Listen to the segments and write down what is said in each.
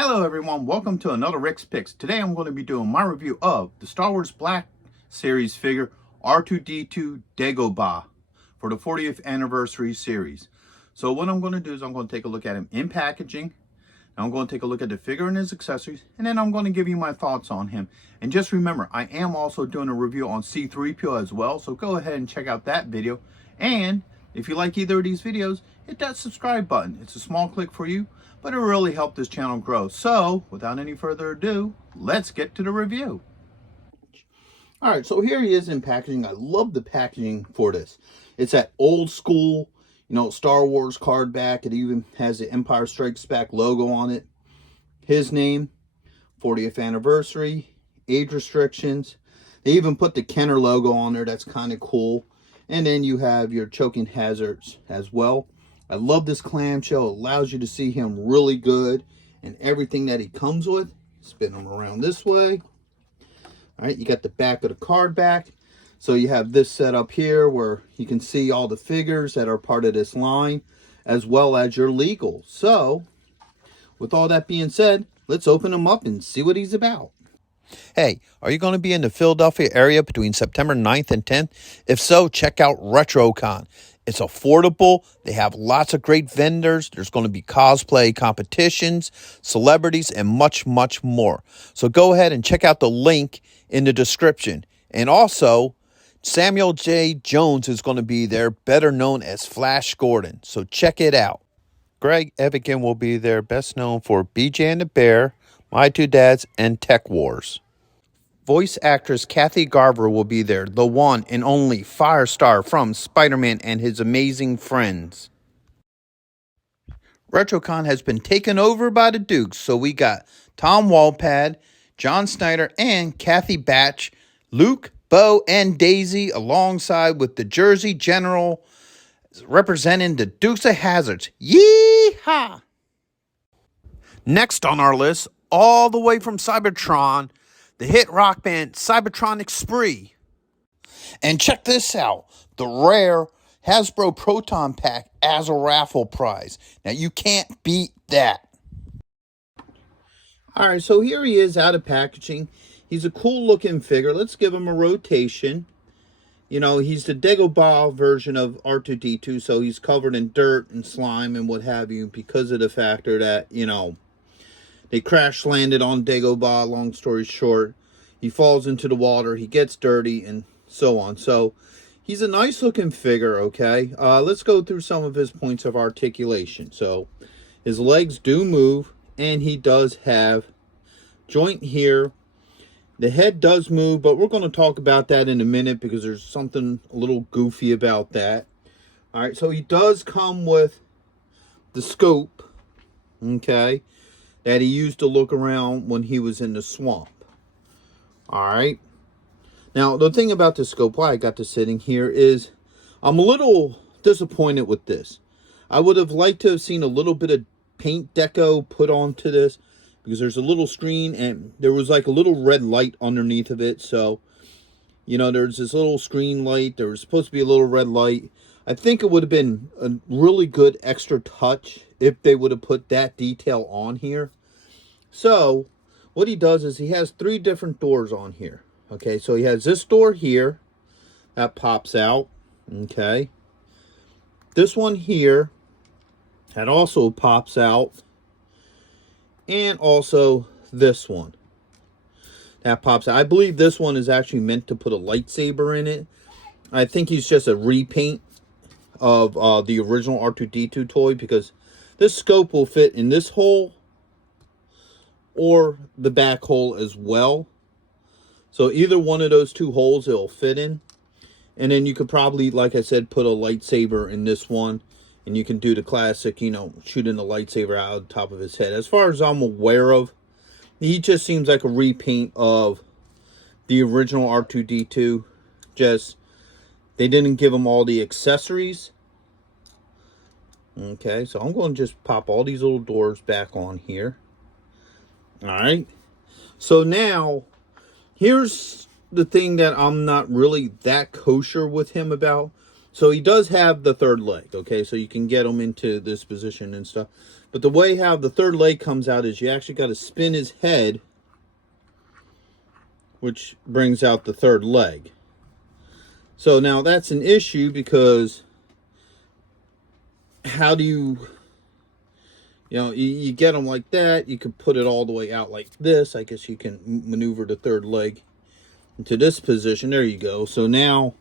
Hello everyone, welcome to another Rick's Picks. Today I'm going to be doing my review of the Star Wars Black Series figure R2-D2 Dagobah for the 40th anniversary series. So what I'm going to do is I'm going to take a look at him in packaging. I'm going to take a look at the figure and his accessories, and then I'm going to give you my thoughts on him. And just remember, I am also doing a review on C-3PO as well, so go ahead and check out that video. And if you like either of these videos, hit that subscribe button. It's a small click for you, but it really helped this channel grow. So without any further ado, let's get to the review. All right, so here he is in packaging. I love the packaging for this. It's that old school, Star Wars card back. It even has the Empire Strikes Back logo on it. His name, 40th anniversary, age restrictions. They even put the Kenner logo on there. That's kind of cool. And then you have your choking hazards as well. I love this clamshell. It allows you to see him really good and everything that he comes with. Spin him around this way. All right, you got the back of the card back. So you have this set up here where you can see all the figures that are part of this line, as well as your legal. So with all that being said, let's open him up and see what he's about. Hey, are you going to be in the Philadelphia area between September 9th and 10th? If so, check out RetroCon. It's affordable. They have lots of great vendors. There's going to be cosplay competitions, celebrities, and much, much more. So go ahead and check out the link in the description. And also, Samuel J. Jones is going to be there, better known as Flash Gordon. So check it out. Greg Evigan will be there, best known for BJ and the Bear, My Two Dads, and Tech Wars. Voice actress Kathy Garver will be there, the one and only Firestar from Spider-Man and His Amazing Friends. RetroCon has been taken over by the Dukes, so we got Tom Walpad, John Snyder, and Kathy Batch, Luke, Bo, and Daisy, alongside with the Jersey General representing the Dukes of Hazzards. Yee-haw! Next on our list, all the way from Cybertron, the hit rock band Cybertronic Spree. And check this out, the rare Hasbro Proton Pack as a raffle prize. Now you can't beat that. All right, so here he is out of packaging. He's a cool looking figure. Let's give him a rotation. He's the Dagobah version of R2-D2, so he's covered in dirt and slime and what have you because of the factor that, they crash landed on Dagobah. Long story short, he falls into the water, he gets dirty, and so on. So he's a nice looking figure, okay? Let's go through some of his points of articulation. So his legs do move, and he does have joint here. The head does move, but we're going to talk about that in a minute because there's something a little goofy about that. All right, so he does come with the scope, okay, that he used to look around when he was in the swamp. All right. Now, the thing about the scope, why I got this sitting here, is I'm a little disappointed with this. I would have liked to have seen a little bit of paint deco put onto this because there's a little screen and there was like a little red light underneath of it. So, there's this little screen light. There was supposed to be a little red light. I think it would have been a really good extra touch if they would have put that detail on here. So what he does is he has 3 different doors on here. Okay, so he has this door here that pops out. Okay, this one here that also pops out, and also this one that pops out. I believe this one is actually meant to put a lightsaber in it. I think he's just a repaint of the original R2-D2 toy, because this scope will fit in this hole or the back hole as well. So either one of those 2 holes it'll fit in. And then you could probably, like I said, put a lightsaber in this one. And you can do the classic, shooting the lightsaber out the top of his head. As far as I'm aware of, he just seems like a repaint of the original R2-D2. Just, they didn't give him all the accessories. Okay, so I'm going to just pop all these little doors back on here. All right. So now, here's the thing that I'm not really that kosher with him about. So he does have the 3rd leg, okay? So you can get him into this position and stuff. But the way how the third leg comes out is you actually got to spin his head, which brings out the third leg. So now that's an issue because how do you get them like that. You could put it all the way out like this. I guess you can maneuver the third leg into this position. There you go. So now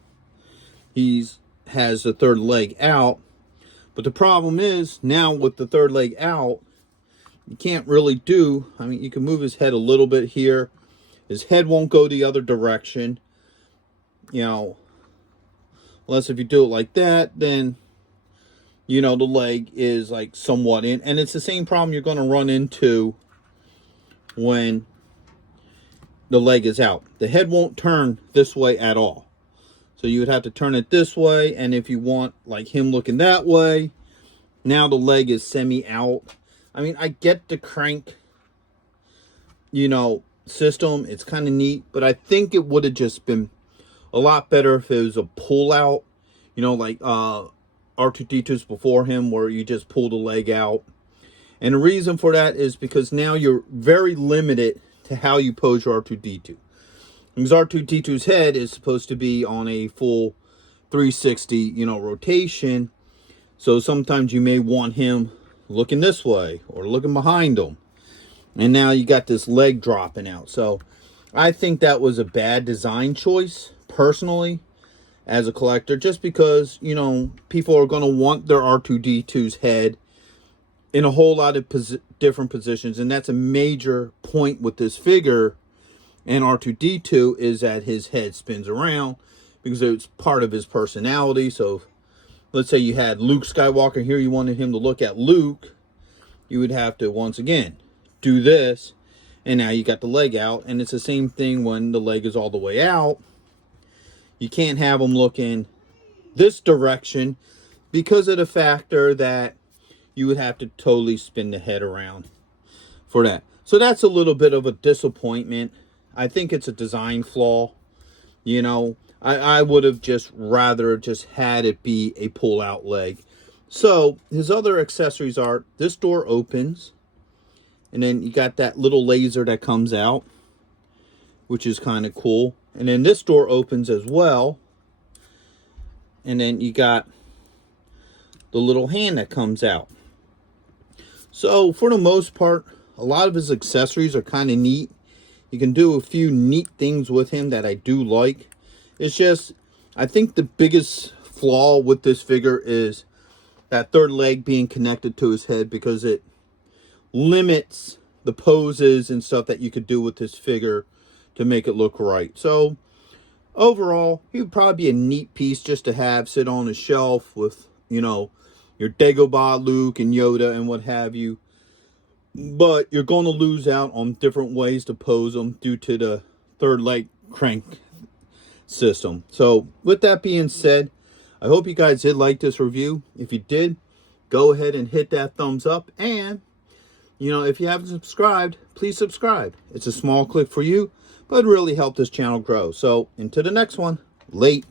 has the third leg out. But the problem is now with the third leg out, you can't really do, I mean, you can move his head a little bit here. His head won't go the other direction. Unless if you do it like that, then, the leg is like somewhat in. And it's the same problem you're going to run into when the leg is out. The head won't turn this way at all. So you would have to turn it this way. And if you want like him looking that way, now the leg is semi out. I mean, I get the crank, system. It's kind of neat, but I think it would have just been a lot better if it was a pull out, like R2-D2's before him, where you just pull the leg out. And the reason for that is because now you're very limited to how you pose your R2-D2. Because R2-D2's head is supposed to be on a full 360, rotation. So sometimes you may want him looking this way or looking behind him. And now you got this leg dropping out. So I think that was a bad design choice, personally, as a collector. Just because, people are going to want their R2-D2's head in a whole lot of different positions. And that's a major point with this figure and R2-D2 is that his head spins around because it's part of his personality. So let's say you had Luke Skywalker here, you wanted him to look at Luke, you would have to, once again, do this, and now you got the leg out. And it's the same thing when the leg is all the way out. You can't have him looking this direction because of the factor that you would have to totally spin the head around for that. So that's a little bit of a disappointment. I think it's a design flaw. I would have just rather just had it be a pull-out leg. So his other accessories are, this door opens, and then you got that little laser that comes out, which is kind of cool. And then this door opens as well. And then you got the little hand that comes out. So for the most part, a lot of his accessories are kind of neat. You can do a few neat things with him that I do like. It's just, I think the biggest flaw with this figure is that third leg being connected to his head, because it limits the poses and stuff that you could do with this figure to make it look right. So overall, he would probably be a neat piece just to have sit on a shelf with, your Dagobah, Luke, and Yoda and what have you. But you're going to lose out on different ways to pose them due to the third leg crank system. So with that being said, I hope you guys did like this review. If you did, go ahead and hit that thumbs up. And, if you haven't subscribed, please subscribe. It's a small click for you, but it really helped this channel grow. So until the next one, late.